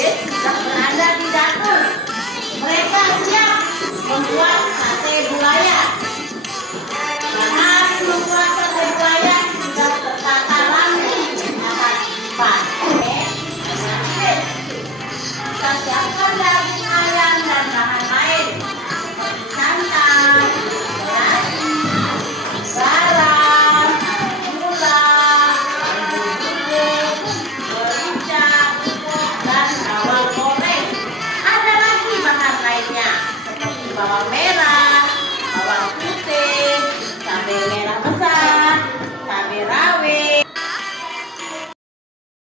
sedang berada di dapur. Mereka siap membuat sate buaya. Bahan membuat